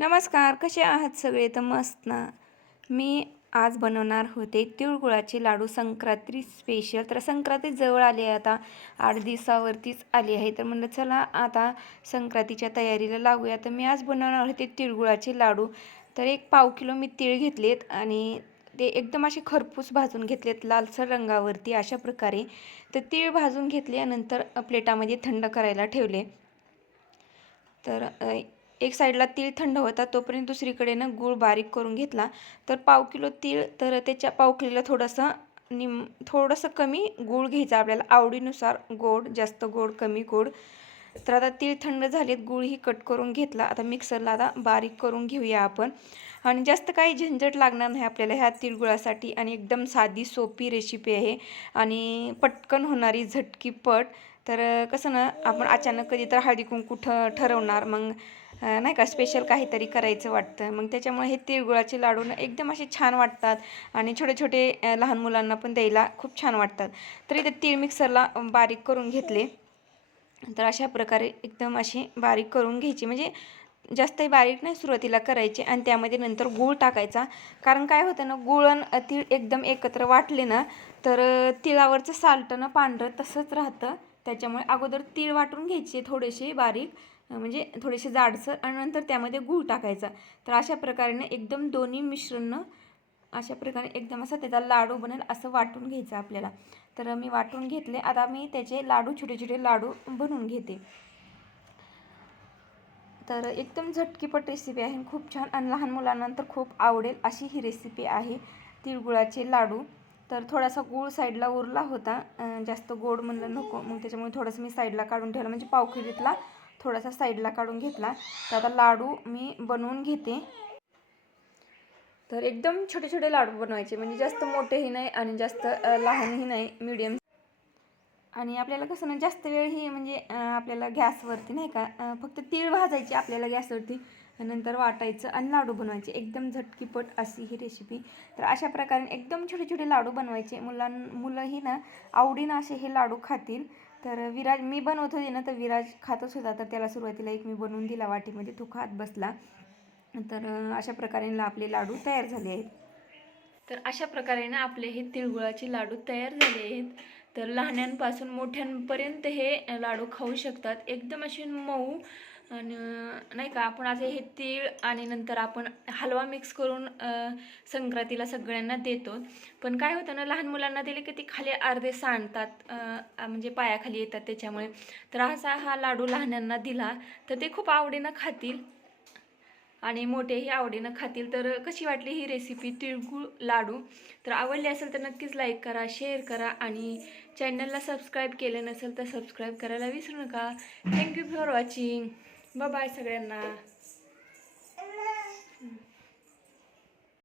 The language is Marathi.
नमस्कार कसे आहात सगळे? तर मस्त ना. मी आज बनवणार होते तिळगुळाचे लाडू संक्रांती स्पेशल तर संक्रांती जवळ आली आहे आता आठ दिवसावरतीच आली आहे. तर म्हणलं चला आता संक्रांतीच्या तयारीला लागूया. तर मी आज बनवणार होते तिळगुळाचे लाडू. तर एक पाव किलो मी तीळ घेतलेत आणि ते एकदम असे खरपूस भाजून घेतलेत लालसर रंगावरती अशा प्रकारे. तर तीळ भाजून घेतल्यानंतर प्लेटामध्ये थंड करायला ठेवले. तर एक साईडला तीळ थंड होता तोपर्यंत दुसरीकडे ना गूळ बारीक करून घेतला. तर पाव किलो तीळ तर त्याच्या पाव किलोला थोडंसं निम थोडंसं कमी गूळ घ्यायचा आपल्याला आवडीनुसार. गोड जास्त गोड कमी गोड. तर आता तीळ थंड झालेत गूळही कट करून घेतला. आता मिक्सरला आता बारीक करून घेऊया आपण. आणि जास्त काही झंझट लागणार नाही आपल्याला ह्या तिळगुळासाठी आणि एकदम साधी सोपी रेसिपी आहे. आणि पटकन होणारी झटकीपट तर कसं ना आपण अचानक कधी तर हळदी कुंकू ठ ठरवणार. मग नाही का स्पेशल काहीतरी करायचं वाटतं. मग त्याच्यामुळे हे तिळगुळाचे लाडू एकदम असे छान वाटतात आणि छोटे छोटे लहान मुलांना पण द्यायला खूप छान वाटतात. तर इथे तीळ मिक्सरला बारीक करून घेतले. तर अशा प्रकारे एकदम असे बारीक करून घ्यायचे. म्हणजे जास्तही बारीक नाही सुरुवातीला करायचे आणि त्यामध्ये नंतर गूळ टाकायचा. कारण काय होतं ना गुळण आणि तीळ एकदम एकत्र वाटले ना तर तिळावरचं सालटं ना पांढरं तसंच राहतं. त्याच्यामुळे अगोदर तीळ वाटून घ्यायचे थोडेसे बारीक म्हणजे थोडेसे जाडसर आणि नंतर त्यामध्ये गूळ टाकायचा. तर अशा प्रकारे एकदम दोन्ही मिश्रण अशा प्रकारे एकदम असा त्याचा लाडू बनेल असं वाटून घ्यायचं आपल्याला. तर मी वाटून घेतले. आता मी त्याचे लाडू छोटे छोटे लाडू बनवून घेते. तर एकदम झटकीपट रेसिपी आहे. आणि खूप छान आणि लहान मुलांना तर खूप आवडेल अशी ही रेसिपी आहे तिळगुळाचे लाडू. तर थोडासा गूळ साईडला उरला होता. जास्त गोड म्हणलं नको. मग त्याच्यामुळे थोडंसं मी साईडला काढून ठेवलं. म्हणजे पावखिरीतला थोडासा साईडला काढून घेतला. तर आता लाडू मी बनवून घेते. तर एकदम छोटे छोटे लाडू बनवायचे. म्हणजे जास्त मोठेही नाही आणि जास्त लहानही नाही. मीडियम आणि आपल्याला कसं ना जास्त वेळ ही म्हणजे आपल्याला गॅसवरती नाही का फक्त तीळ भाजायची आपल्याला गॅसवरती. नंतर वाटायचं आणि लाडू बनवायचे. एकदम झटकीपट अशी ही रेसिपी तर अशा प्रकारे एकदम छोटे छोटे लाडू बनवायचे. मुलां मुलंही ना आवडीनं असे हे लाडू खातील. तर विराज मी बनवत होते ना तर विराज खातच होता. तर त्याला सुरुवातीला एक मी बनवून दिला वाटीमध्ये. तो खात बसला. तर अशा प्रकारे आपले लाडू तयार झाले आहेत. तर अशा प्रकारे ना आपले हे तिळगुळाचे लाडू तयार झाले आहेत. तर लहान्यांपासून मोठ्यांपर्यंत हे लाडू खाऊ शकतात. एकदम असे मऊ आणि नाही का आपण आता हे तीळ आणि नंतर आपण हलवा मिक्स करून संक्रांतीला सगळ्यांना देतो. पण काय होतं ना लहान मुलांना दिले की ती खाली अर्धे सांडतात म्हणजे पायाखाली येतात त्याच्यामुळे. तर असा हा लाडू लहानांना दिला तर ते खूप आवडीनं खातील. आणि मोठेही आवडीनं खातील. तर कशी वाटली ही रेसिपी तिळगुळ लाडू? तर आवडली असेल तर नक्कीच लाईक करा शेअर करा आणि चॅनलला सबस्क्राईब केलं नसेल तर सबस्क्राईब करायला विसरू नका. थँक्यू फॉर वॉचिंग बाय सगळ्यांना.